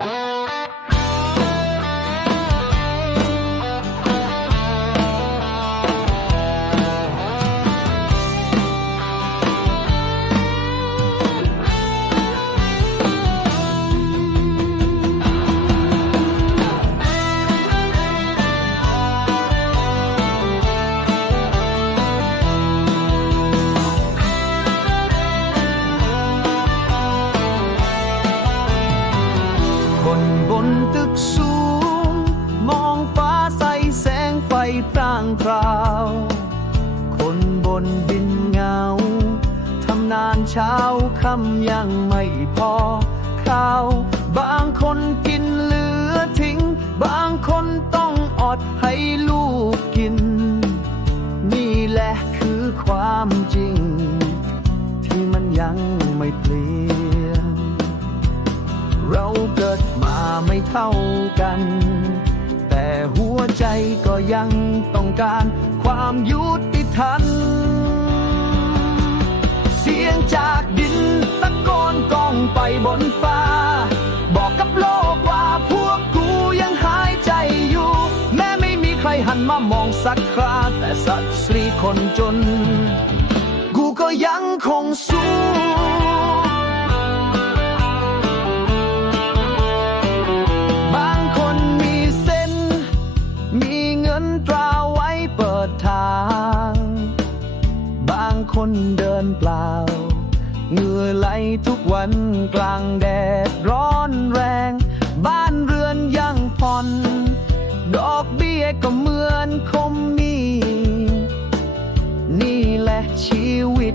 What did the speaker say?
คานเช้าค่ำยังไม่พอข้าว บางคนกินเหลือทิ้ง บางคนต้องอดให้ลูกกิน นี่แหละคือความจริง ที่มันยังไม่เปลี่ยน เราเกิดมาไม่เท่ากัน แต่หัวใจก็ยังต้องการความยุติธรรม สียงจากดินตะโกนกองไปบนฟ้า บอกกับโลกว่าพวกกูยังหายใจอยู่ แม้ไม่มีใครหันมามองสักคราแต่สัตว์สรีคนจน กูก็ยังคงสู้างคนเดินเปล่า เหงื่อไหลทุกวันกลางแดดร้อนแรง บ้านเรือนยังผ่อน ดอกเบี้ยก็เหมือนคมมี นี่แหละชีวิต